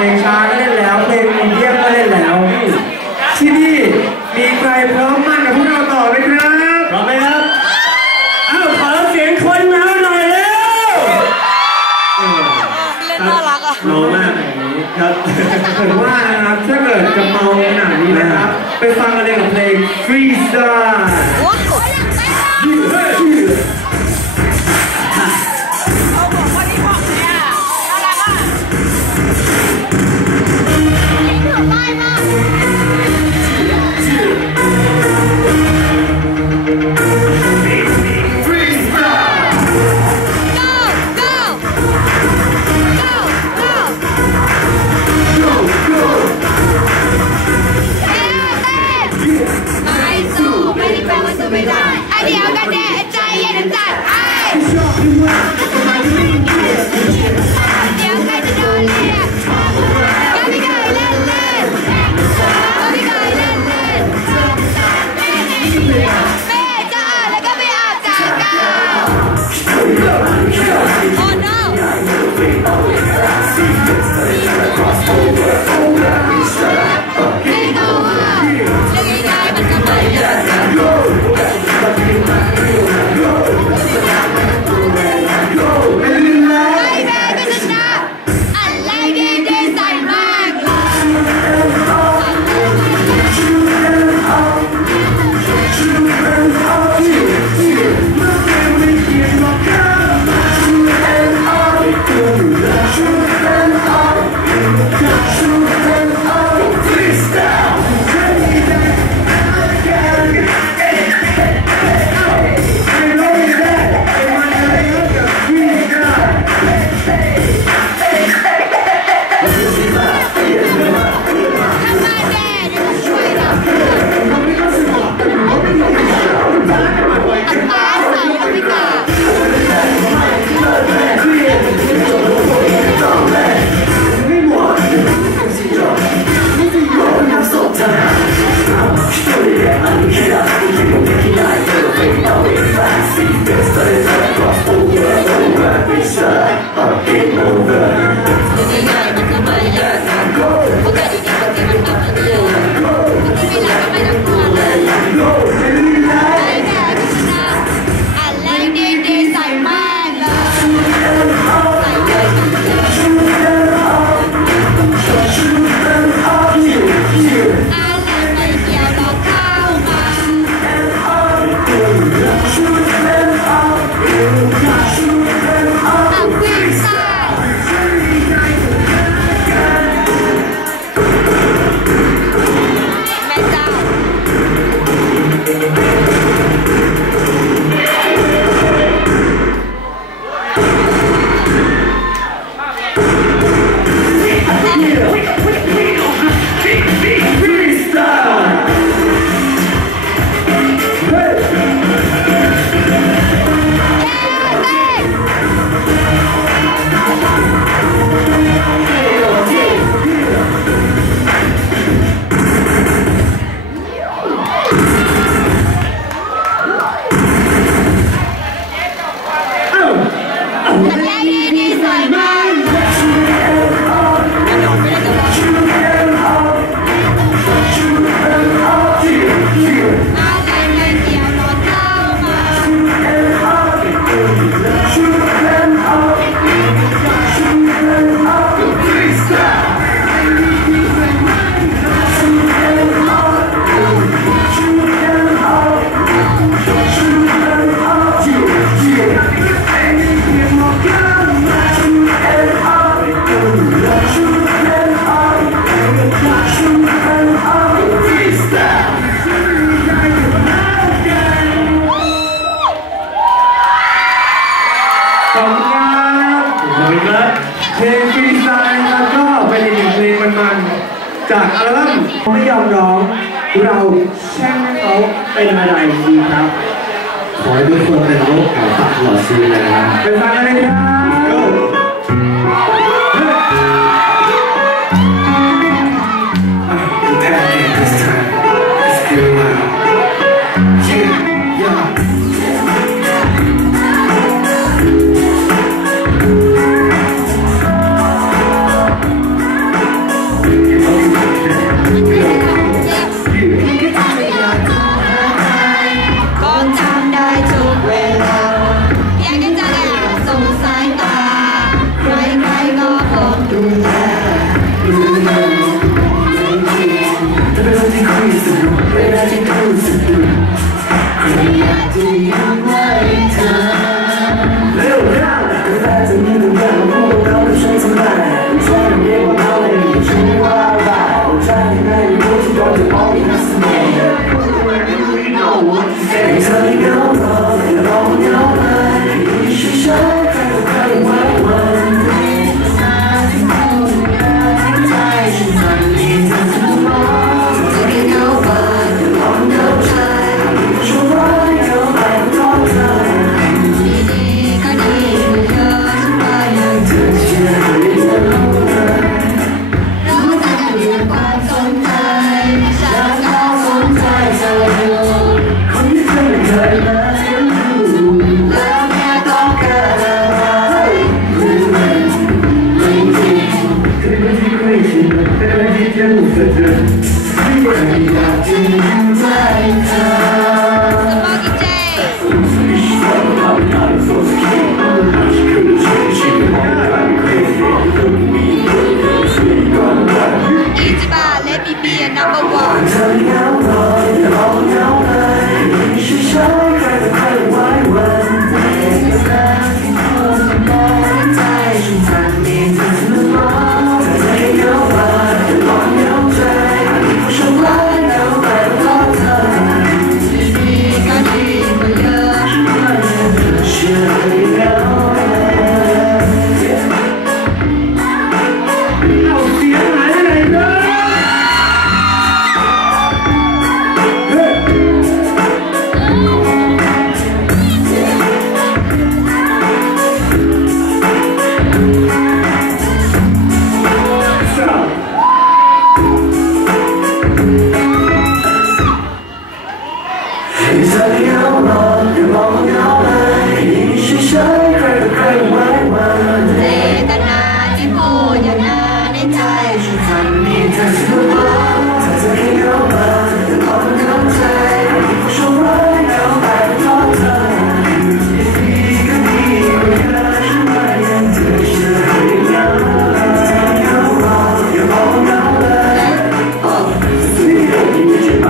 ลงช้าก็เล่นแล้วเพลงมีเดียมก็เล่นแล้ว ที่นี่มีใครพร้อมมากกับพวกเราต่อไหมครับพร้อมไหมครับอ้าวขอเสียงคนมาหน่อยเร็วเล่นน่ารักอะ เมามากอย่างนี้ครับผมว่านะครับถ้าเกิดจะเมาขนาดนี้นะครับ ไปฟังกันเลยกับเพลง Freestyle ว้าวเขอบคุณครับขอบคุณครับเพลงฟรีสไตล์แล้วก็เป็นอีกหนึ่งเพลงมันๆ จากอัลบั้มไม่ยอมร้อง เราแช่งให้เขาเป็นอะไรดีครับ ขอให้ทุกคนเป็นโรคแถวปากตลอดชีวิตเลยนะไปฟังกันเลยครับ するすべてが君がいたい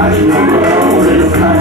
night, the road is